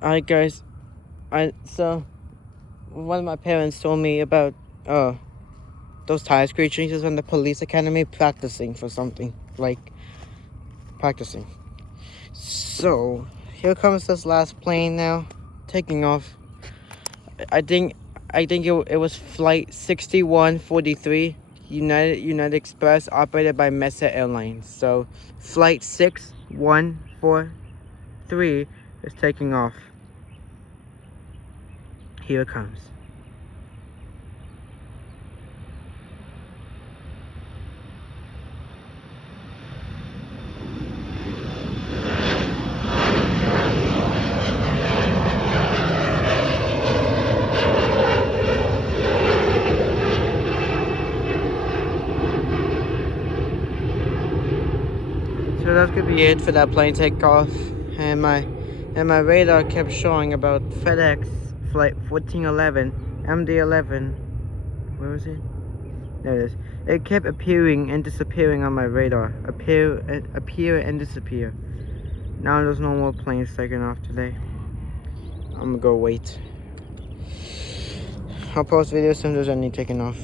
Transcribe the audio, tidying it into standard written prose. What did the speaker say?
Alright guys, so one of my parents told me about those tire screechings on the police academy practicing for something. Like practicing. So here comes this last plane now, taking off. I think it was flight 6143, United Express, operated by Mesa Airlines. So flight 6143 is taking off. Here it comes. So that's gonna be it for that plane takeoff, and my radar kept showing about FedEx flight 1411, MD11. Where was it? There it is. It kept appearing and disappearing on my radar. Appear and disappear. Now there's no more planes taking off today. I'm gonna go wait. I'll post videos as soon as there's any taking off.